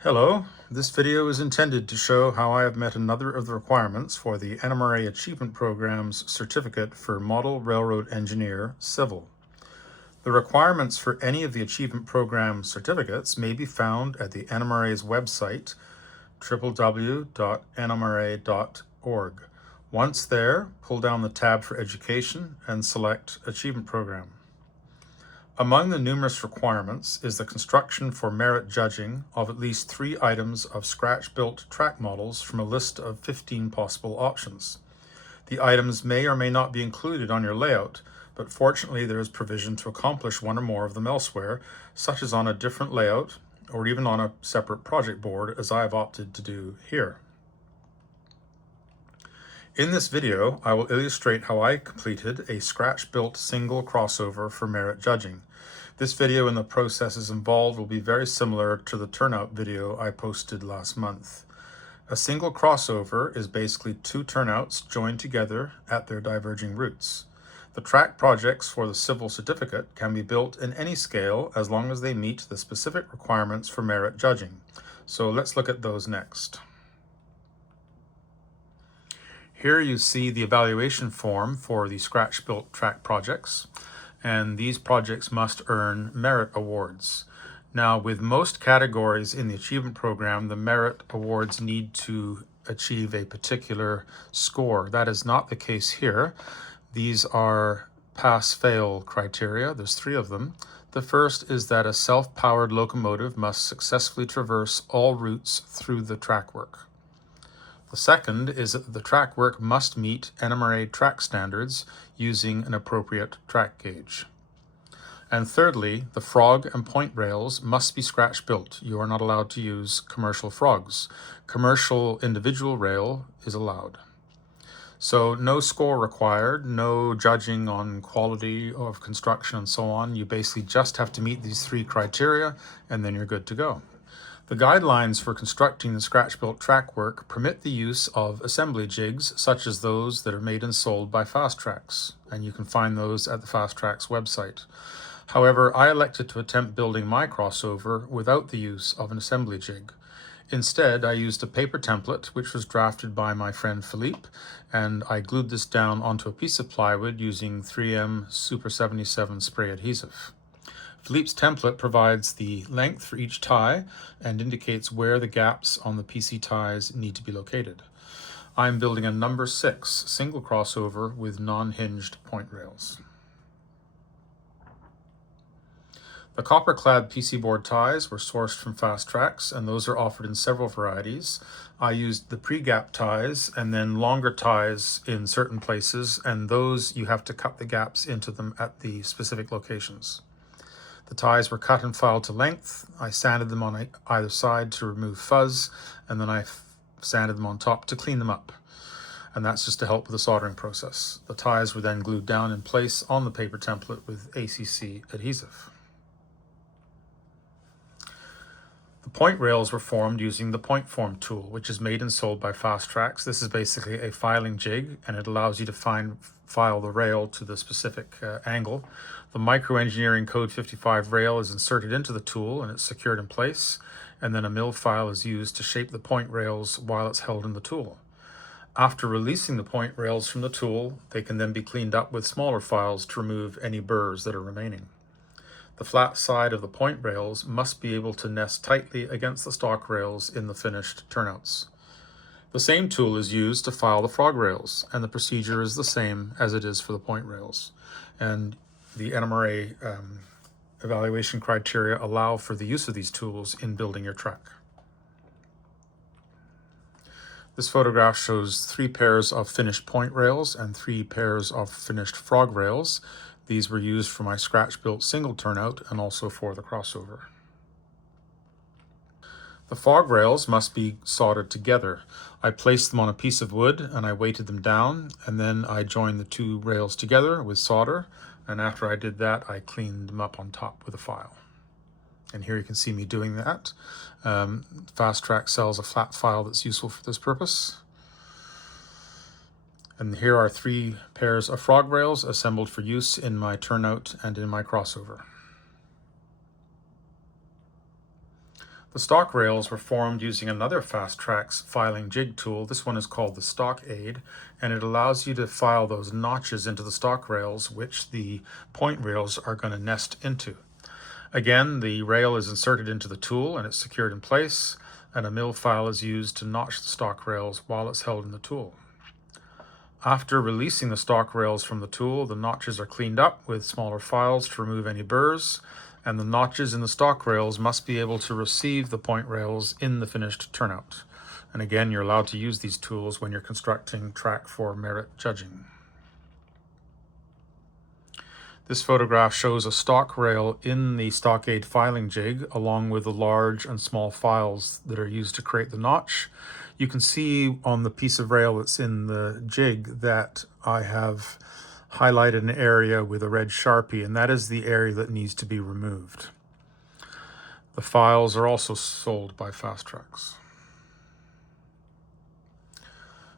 Hello, this video is intended to show how I have met another of the requirements for the NMRA Achievement Program's Certificate for Model Railroad Engineer Civil. The requirements for any of the Achievement Program certificates may be found at the NMRA's website, www.nmra.org. Once there, pull down the tab for Education and select Achievement Program. Among the numerous requirements is the construction for merit judging of at least 3 items of scratch-built track models from a list of 15 possible options. The items may or may not be included on your layout, but fortunately there is provision to accomplish one or more of them elsewhere, such as on a different layout or even on a separate project board, as I have opted to do here. In this video, I will illustrate how I completed a scratch-built single crossover for merit judging. This video and the processes involved will be very similar to the turnout video I posted last month. A single crossover is basically 2 turnouts joined together at their diverging routes. The track projects for the civil certificate can be built in any scale as long as they meet the specific requirements for merit judging. So let's look at those next. Here you see the evaluation form for the scratch-built track projects, and these projects must earn merit awards. Now, with most categories in the achievement program, the merit awards need to achieve a particular score. That is not the case here. These are pass-fail criteria. There's 3 of them. The first is that a self-powered locomotive must successfully traverse all routes through the track work. The second is that the track work must meet NMRA track standards using an appropriate track gauge. And thirdly, the frog and point rails must be scratch built. You are not allowed to use commercial frogs. Commercial individual rail is allowed. So no score required, no judging on quality of construction and so on. You basically just have to meet these 3 criteria and then you're good to go. The guidelines for constructing the scratch-built track work permit the use of assembly jigs such as those that are made and sold by Fast Tracks, and you can find those at the Fast Tracks website. However, I elected to attempt building my crossover without the use of an assembly jig. Instead, I used a paper template which was drafted by my friend Philippe, and I glued this down onto a piece of plywood using 3M Super 77 spray adhesive. Philippe's template provides the length for each tie and indicates where the gaps on the PC ties need to be located. I'm building a number 6 single crossover with non-hinged point rails. The copper-clad PC board ties were sourced from Fast Tracks, and those are offered in several varieties. I used the pre-gap ties and then longer ties in certain places, and those you have to cut the gaps into them at the specific locations. The ties were cut and filed to length. I sanded them on either side to remove fuzz, and then I sanded them on top to clean them up. And that's just to help with the soldering process. The ties were then glued down in place on the paper template with ACC adhesive. The point rails were formed using the point form tool, which is made and sold by Fast Tracks. This is basically a filing jig, and it allows you to file the rail to the specific angle. The microengineering code 55 rail is inserted into the tool and it's secured in place, and then a mill file is used to shape the point rails while it's held in the tool. After releasing the point rails from the tool, they can then be cleaned up with smaller files to remove any burrs that are remaining. The flat side of the point rails must be able to nest tightly against the stock rails in the finished turnouts. The same tool is used to file the frog rails, and the procedure is the same as it is for the point rails. And the NMRA evaluation criteria allow for the use of these tools in building your track. This photograph shows 3 pairs of finished point rails and 3 pairs of finished frog rails. These were used for my scratch-built single turnout and also for the crossover. The frog rails must be soldered together. I placed them on a piece of wood and I weighted them down, and then I joined the 2 rails together with solder, and after I did that I cleaned them up on top with a file. And here you can see me doing that. Fast Track sells a flat file that's useful for this purpose. And here are 3 pairs of frog rails assembled for use in my turnout and in my crossover. The stock rails were formed using another Fastrack's filing jig tool. This one is called the stock aid, and it allows you to file those notches into the stock rails, which the point rails are going to nest into. Again, the rail is inserted into the tool and it's secured in place, and a mill file is used to notch the stock rails while it's held in the tool. After releasing the stock rails from the tool, the notches are cleaned up with smaller files to remove any burrs, and the notches in the stock rails must be able to receive the point rails in the finished turnout. And again, you're allowed to use these tools when you're constructing track for merit judging. This photograph shows a stock rail in the stockade filing jig, along with the large and small files that are used to create the notch. You can see on the piece of rail that's in the jig that I have highlighted an area with a red Sharpie, and that is the area that needs to be removed. The files are also sold by Fastrack's.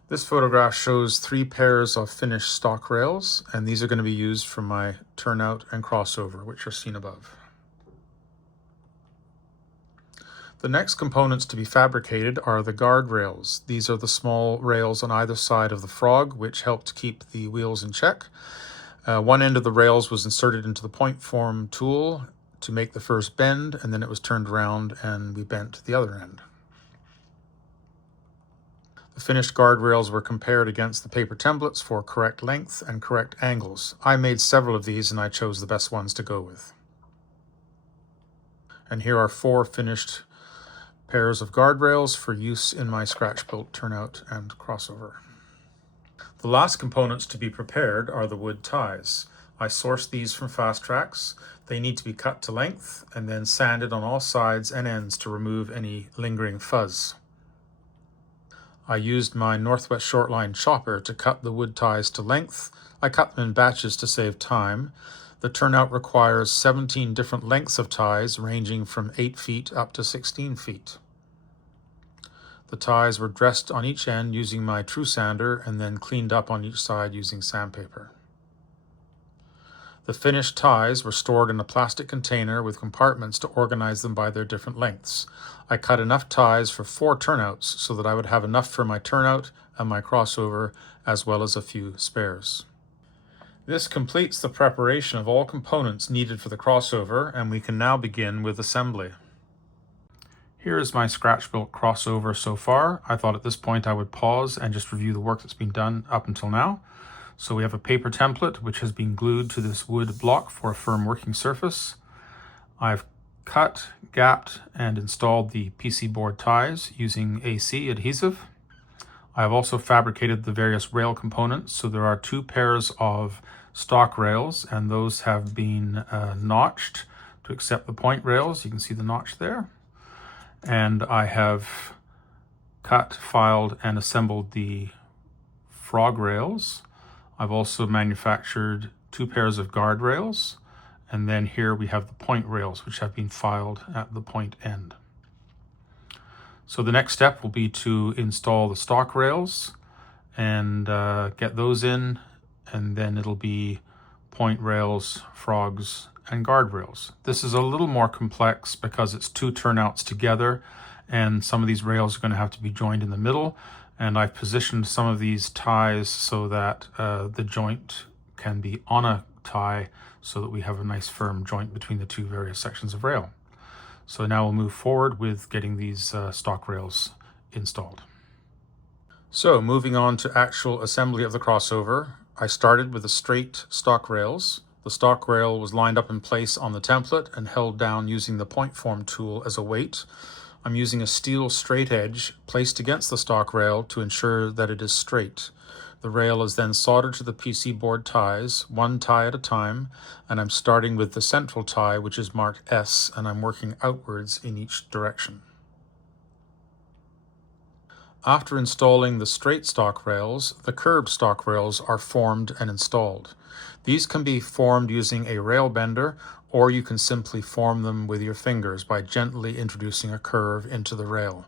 This photograph shows 3 pairs of finished stock rails, and these are going to be used for my turnout and crossover, which are seen above. The next components to be fabricated are the guard rails. These are the small rails on either side of the frog, which help to keep the wheels in check. One end of the rails was inserted into the point form tool to make the first bend, and then it was turned around and we bent the other end. The finished guard rails were compared against the paper templates for correct length and correct angles. I made several of these and I chose the best ones to go with. And here are 4 finished pairs of guardrails for use in my scratch-built turnout and crossover. The last components to be prepared are the wood ties. I sourced these from Fastrack's. They need to be cut to length and then sanded on all sides and ends to remove any lingering fuzz. I used my Northwest Shortline chopper to cut the wood ties to length. I cut them in batches to save time. The turnout requires 17 different lengths of ties, ranging from 8 feet up to 16 feet. The ties were dressed on each end using my True Sander and then cleaned up on each side using sandpaper. The finished ties were stored in a plastic container with compartments to organize them by their different lengths. I cut enough ties for 4 turnouts so that I would have enough for my turnout and my crossover, as well as a few spares. This completes the preparation of all components needed for the crossover, and we can now begin with assembly. Here is my scratch-built crossover so far. I thought at this point I would pause and just review the work that's been done up until now. So we have a paper template which has been glued to this wood block for a firm working surface. I've cut, gapped, and installed the PC board ties using AC adhesive. I've also fabricated the various rail components, so there are 2 pairs of stock rails, and those have been notched to accept the point rails. You can see the notch there. And I have cut, filed, and assembled the frog rails. I've also manufactured 2 pairs of guard rails, and then here we have the point rails, which have been filed at the point end. So the next step will be to install the stock rails and get those in, and then it'll be point rails, frogs, and guard rails. This is a little more complex because it's 2 turnouts together, and some of these rails are going to have to be joined in the middle, and I've positioned some of these ties so that the joint can be on a tie so that we have a nice firm joint between the 2 various sections of rail. So now we'll move forward with getting these stock rails installed. So moving on to actual assembly of the crossover, I started with the straight stock rails. The stock rail was lined up in place on the template and held down using the point form tool as a weight. I'm using a steel straight edge placed against the stock rail to ensure that it is straight. The rail is then soldered to the PC board ties, 1 tie at a time, and I'm starting with the central tie, which is marked S, and I'm working outwards in each direction. After installing the straight stock rails, the curved stock rails are formed and installed. These can be formed using a rail bender, or you can simply form them with your fingers by gently introducing a curve into the rail.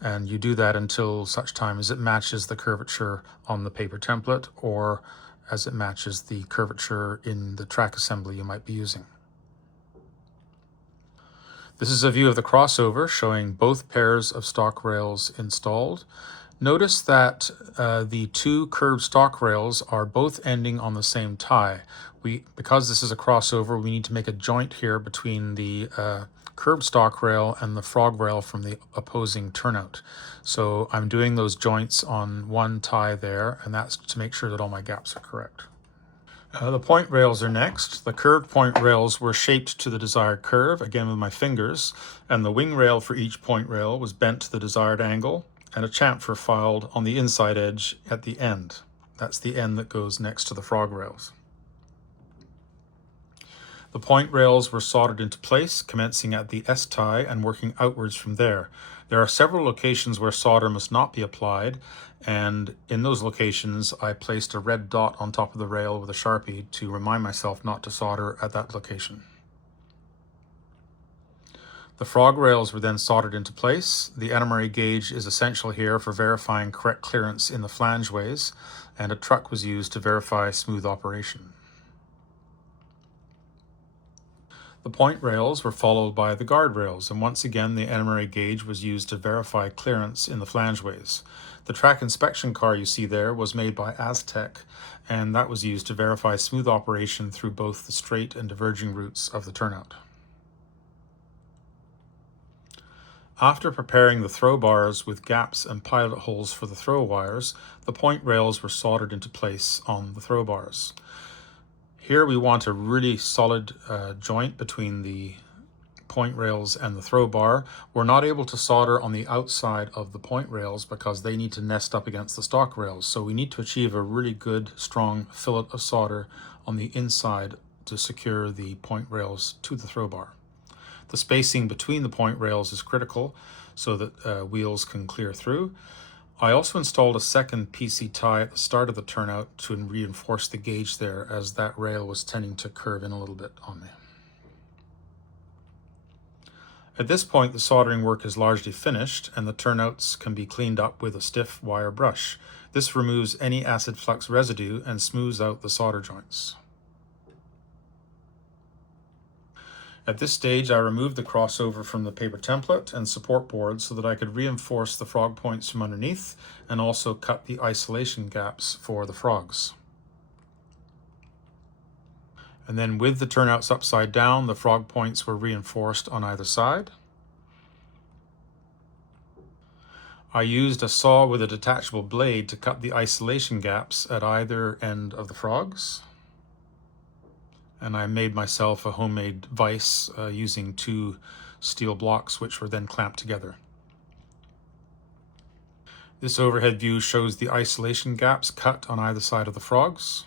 And you do that until such time as it matches the curvature on the paper template, or as it matches the curvature in the track assembly you might be using. This is a view of the crossover showing both pairs of stock rails installed. Notice that the two curved stock rails are both ending on the same tie. Because this is a crossover, we need to make a joint here between the curved stock rail and the frog rail from the opposing turnout. So I'm doing those joints on one tie there, and that's to make sure that all my gaps are correct. The point rails are next. The curved point rails were shaped to the desired curve, again with my fingers, and the wing rail for each point rail was bent to the desired angle, and a chamfer filed on the inside edge at the end. That's the end that goes next to the frog rails. The point rails were soldered into place, commencing at the S-tie and working outwards from there. There are several locations where solder must not be applied, and in those locations I placed a red dot on top of the rail with a Sharpie to remind myself not to solder at that location. The frog rails were then soldered into place. The NMRA gauge is essential here for verifying correct clearance in the flangeways, and a truck was used to verify smooth operation. The point rails were followed by the guard rails, and once again the NMRA gauge was used to verify clearance in the flangeways. The track inspection car you see there was made by Aztec, and that was used to verify smooth operation through both the straight and diverging routes of the turnout. After preparing the throw bars with gaps and pilot holes for the throw wires, the point rails were soldered into place on the throw bars. Here we want a really solid joint between the point rails and the throw bar. We're not able to solder on the outside of the point rails because they need to nest up against the stock rails. So we need to achieve a really good, strong fillet of solder on the inside to secure the point rails to the throw bar. The spacing between the point rails is critical so that wheels can clear through. I also installed a second PC tie at the start of the turnout to reinforce the gauge there, as that rail was tending to curve in a little bit on me. At this point, the soldering work is largely finished and the turnouts can be cleaned up with a stiff wire brush. This removes any acid flux residue and smooths out the solder joints. At this stage, I removed the crossover from the paper template and support board so that I could reinforce the frog points from underneath and also cut the isolation gaps for the frogs. And then with the turnouts upside down, the frog points were reinforced on either side. I used a saw with a detachable blade to cut the isolation gaps at either end of the frogs. And I made myself a homemade vise using two steel blocks, which were then clamped together. This overhead view shows the isolation gaps cut on either side of the frogs.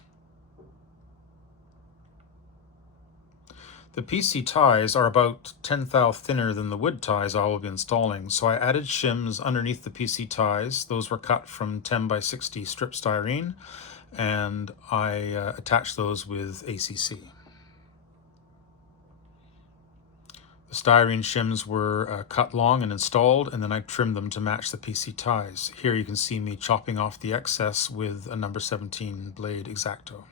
The PC ties are about 1/10 thou thinner than the wood ties I will be installing, so I added shims underneath the PC ties. Those were cut from 10 by 60 strip styrene, and I attached those with ACC. The styrene shims were cut long and installed, and then I trimmed them to match the PC ties. Here you can see me chopping off the excess with a number 17 blade X-Acto.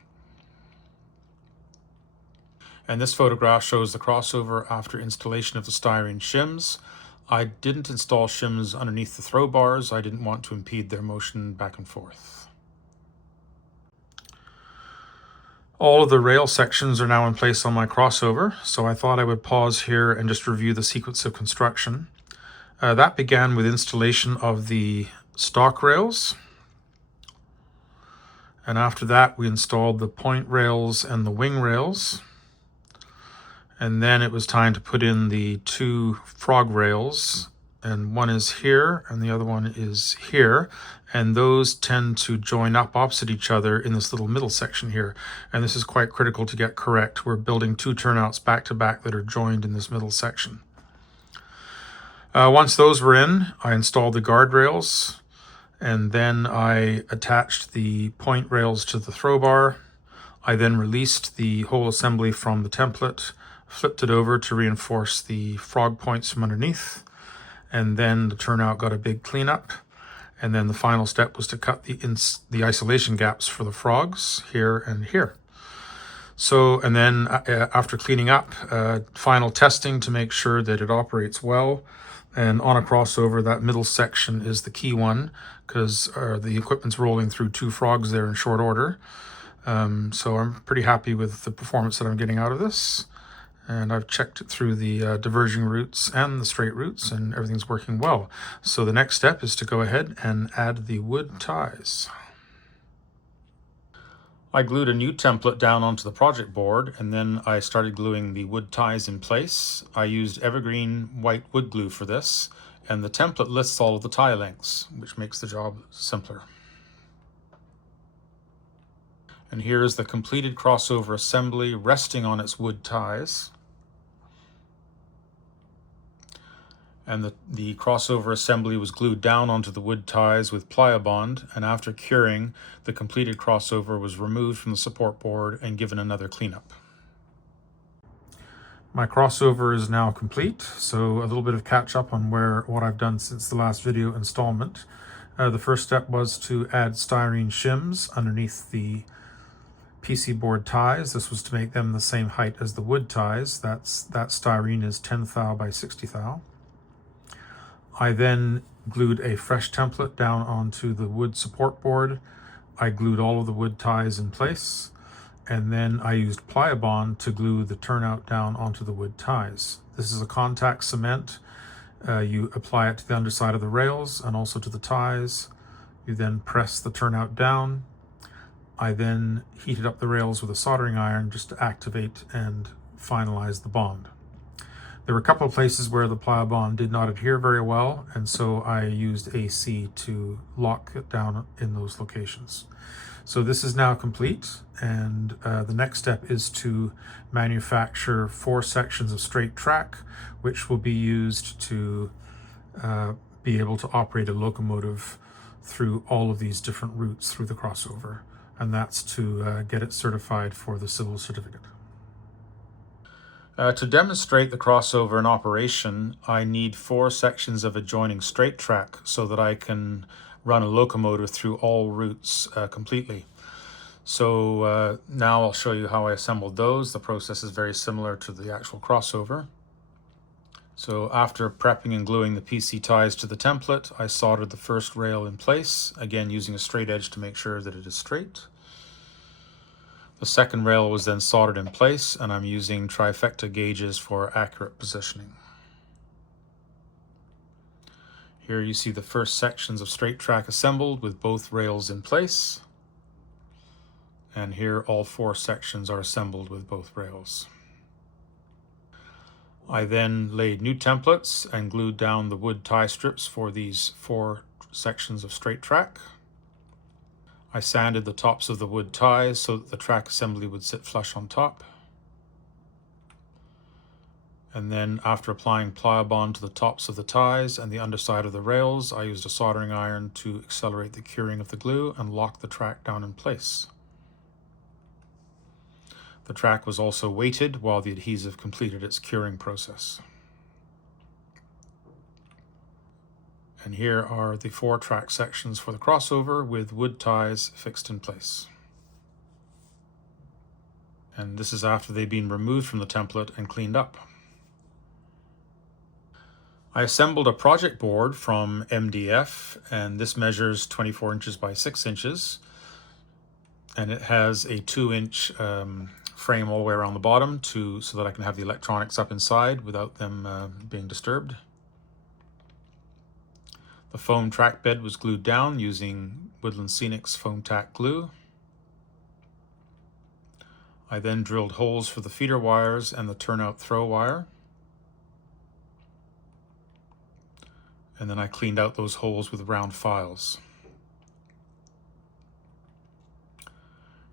And this photograph shows the crossover after installation of the styrene shims. I didn't install shims underneath the throw bars. I didn't want to impede their motion back and forth. All of the rail sections are now in place on my crossover, so I thought I would pause here and just review the sequence of construction. That began with installation of the stock rails, and after that we installed the point rails and the wing rails, and then it was time to put in the two frog rails, and one is here and the other one is here, and those tend to join up opposite each other in this little middle section here, and this is quite critical to get correct. We're building two turnouts back to back that are joined in this middle section. Once those were in, I installed the guardrails, and then I attached the point rails to the throw bar. I then released the whole assembly from the template, flipped it over to reinforce the frog points from underneath, and then the turnout got a big cleanup. And then the final step was to cut the isolation gaps for the frogs here and here. So, and then after cleaning up, final testing to make sure that it operates well. And on a crossover, that middle section is the key one because the equipment's rolling through two frogs there in short order. So I'm pretty happy with the performance that I'm getting out of this. And I've checked it through the diverging routes and the straight routes, and everything's working well. So the next step is to go ahead and add the wood ties. I glued a new template down onto the project board, and then I started gluing the wood ties in place. I used evergreen white wood glue for this, and the template lists all of the tie lengths, which makes the job simpler. And here is the completed crossover assembly resting on its wood ties. And the crossover assembly was glued down onto the wood ties with Pliabond, and after curing, the completed crossover was removed from the support board and given another cleanup. My crossover is now complete, so a little bit of catch up on what I've done since the last video installment. The first step was to add styrene shims underneath the PC board ties. This was to make them the same height as the wood ties. That styrene is 10 thou by 60 thou. I then glued a fresh template down onto the wood support board. I glued all of the wood ties in place, and then I used Pliabond to glue the turnout down onto the wood ties. This is a contact cement. You apply it to the underside of the rails and also to the ties. You then press the turnout down. I then heated up the rails with a soldering iron just to activate and finalize the bond. There were a couple of places where the Pliabond did not adhere very well, and so I used AC to lock it down in those locations. So this is now complete, and the next step is to manufacture 4 sections of straight track, which will be used to be able to operate a locomotive through all of these different routes through the crossover, and that's to get it certified for the civil certificate. To demonstrate the crossover in operation, I need 4 sections of adjoining straight track so that I can run a locomotive through all routes completely. So now I'll show you how I assembled those. The process is very similar to the actual crossover. So after prepping and gluing the PC ties to the template, I soldered the first rail in place, again using a straight edge to make sure that it is straight. The second rail was then soldered in place, and I'm using trifecta gauges for accurate positioning. Here you see the first sections of straight track assembled with both rails in place. And here all 4 sections are assembled with both rails. I then laid new templates and glued down the wood tie strips for these 4 sections of straight track. I sanded the tops of the wood ties so that the track assembly would sit flush on top. And then after applying Pliabond to the tops of the ties and the underside of the rails, I used a soldering iron to accelerate the curing of the glue and lock the track down in place. The track was also weighted while the adhesive completed its curing process. And here are the 4 track sections for the crossover with wood ties fixed in place. And this is after they've been removed from the template and cleaned up. I assembled a project board from MDF, and this measures 24 inches by 6 inches. And it has a 2-inch frame all the way around the bottom so that I can have the electronics up inside without them being disturbed. The foam track bed was glued down using Woodland Scenic's foam tack glue. I then drilled holes for the feeder wires and the turnout throw wire. And then I cleaned out those holes with round files.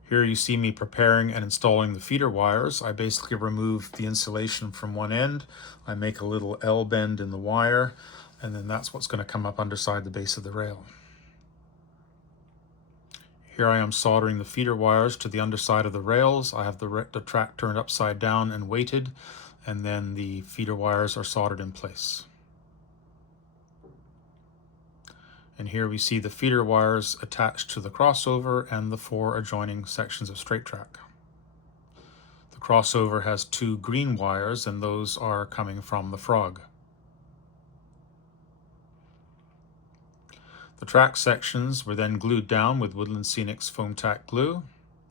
Here you see me preparing and installing the feeder wires. I basically remove the insulation from one end. I make a little L bend in the wire, and then that's what's going to come up underside the base of the rail. Here I am soldering the feeder wires to the underside of the rails. I have the track turned upside down and weighted, and then the feeder wires are soldered in place. And here we see the feeder wires attached to the crossover and the 4 adjoining sections of straight track. crossover has 2 green wires, and those are coming from the frog. The track sections were then glued down with Woodland Scenic's foam tack glue,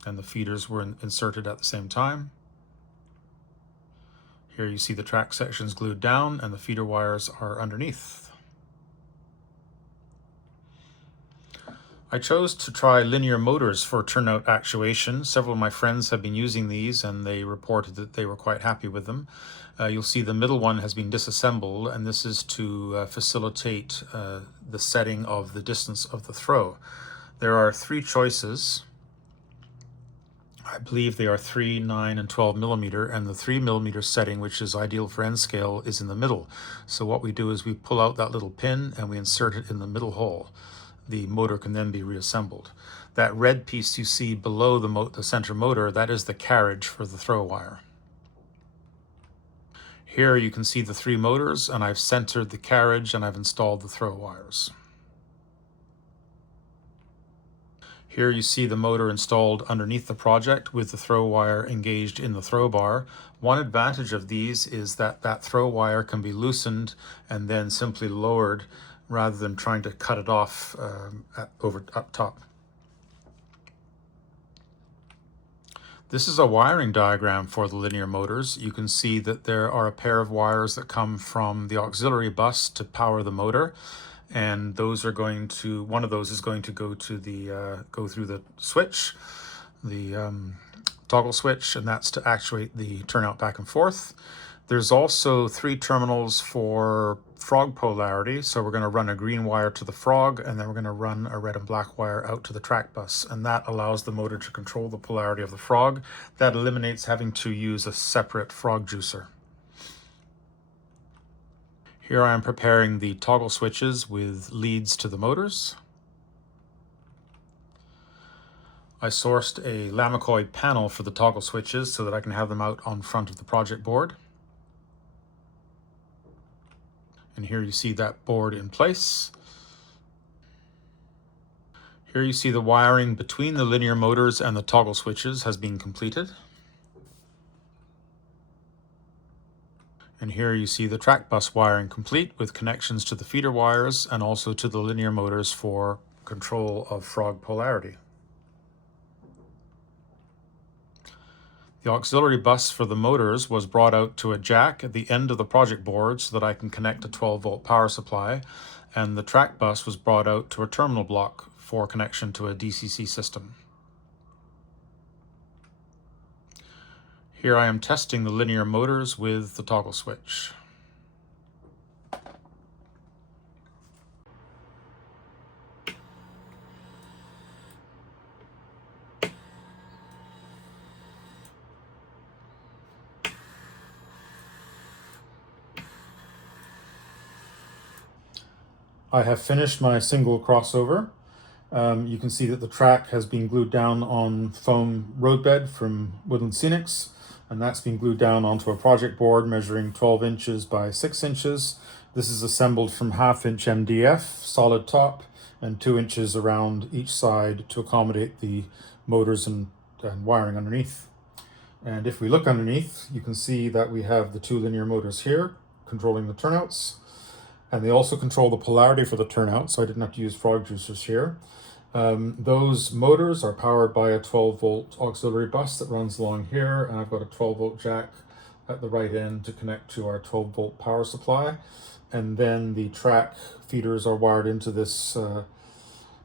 and the feeders were inserted at the same time. Here you see the track sections glued down and the feeder wires are underneath. I chose to try linear motors for turnout actuation. Several of my friends have been using these and they reported that they were quite happy with them. You'll see the middle one has been disassembled, and this is to facilitate the setting of the distance of the throw. There are 3 choices. I believe they are 3, 9, and 12 millimeter, and the 3 millimeter setting, which is ideal for N scale, is in the middle. So what we do is we pull out that little pin and we insert it in the middle hole. The motor can then be reassembled. That red piece you see below the center motor, that is the carriage for the throw wire. Here you can see the 3 motors, and I've centered the carriage and I've installed the throw wires. Here you see the motor installed underneath the project with the throw wire engaged in the throw bar. One advantage of these is that that throw wire can be loosened and then simply lowered rather than trying to cut it off up top. This is a wiring diagram for the linear motors. You can see that there are a pair of wires that come from the auxiliary bus to power the motor, and those are going to, one of those is going to go to the go through the switch, the toggle switch, and that's to actuate the turnout back and forth. There's also 3 terminals for frog polarity, so we're going to run a green wire to the frog, and then we're going to run a red and black wire out to the track bus, and that allows the motor to control the polarity of the frog. That eliminates having to use a separate frog juicer. Here I am preparing the toggle switches with leads to the motors. I sourced a Lamicoid panel for the toggle switches so that I can have them out on front of the project board. And here you see that board in place. Here you see the wiring between the linear motors and the toggle switches has been completed. And here you see the track bus wiring complete with connections to the feeder wires and also to the linear motors for control of frog polarity. The auxiliary bus for the motors was brought out to a jack at the end of the project board so that I can connect a 12-volt power supply, and the track bus was brought out to a terminal block for connection to a DCC system. Here I am testing the linear motors with the toggle switch. I have finished my single crossover. You can see that the track has been glued down on foam roadbed from Woodland Scenic's, and that's been glued down onto a project board measuring 12 inches by 6 inches. This is assembled from 1/2 inch MDF, solid top, and 2 inches around each side to accommodate the motors and wiring underneath. And if we look underneath, you can see that we have the 2 linear motors here controlling the turnouts. And they also control the polarity for the turnout, so I didn't have to use frog juicers here. Those motors are powered by a 12-volt auxiliary bus that runs along here, and I've got a 12-volt jack at the right end to connect to our 12-volt power supply. And then the track feeders are wired into this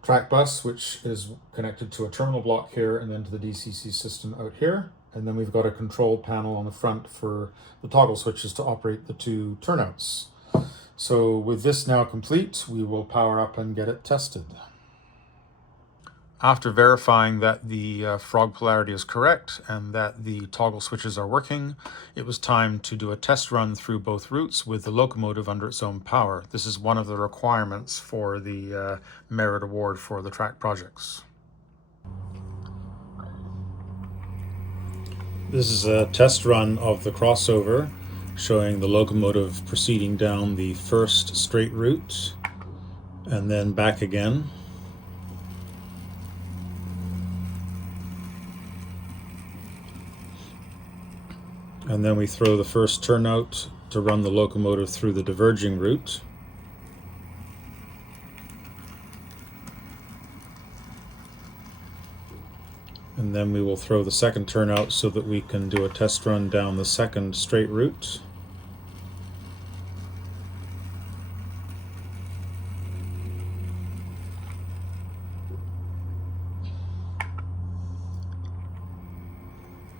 track bus, which is connected to a terminal block here and then to the DCC system out here. And then we've got a control panel on the front for the toggle switches to operate the 2 turnouts. So with this now complete, we will power up and get it tested. After verifying that the frog polarity is correct and that the toggle switches are working, it was time to do a test run through both routes with the locomotive under its own power. This is one of the requirements for the merit award for the track projects. This is a test run of the crossover, showing the locomotive proceeding down the first straight route and then back again. And then we throw the first turnout to run the locomotive through the diverging route. And then we will throw the second turnout so that we can do a test run down the second straight route.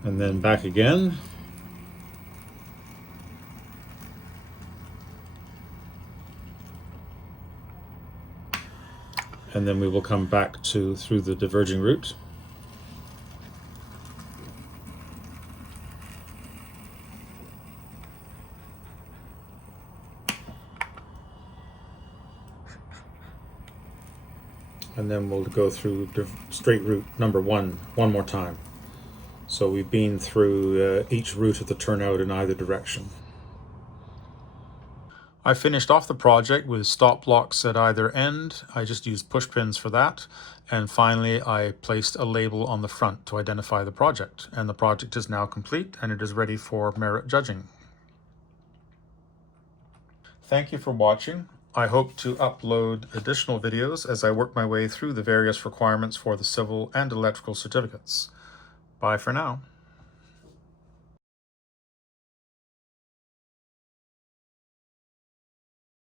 And then back again. And then we will come back through the diverging route. And then we'll go through straight route number one more time. So we've been through each route of the turnout in either direction. I finished off the project with stop blocks at either end. I just used push pins for that. And finally, I placed a label on the front to identify the project. And the project is now complete and it is ready for merit judging. Thank you for watching. I hope to upload additional videos as I work my way through the various requirements for the civil and electrical certificates. Bye for now.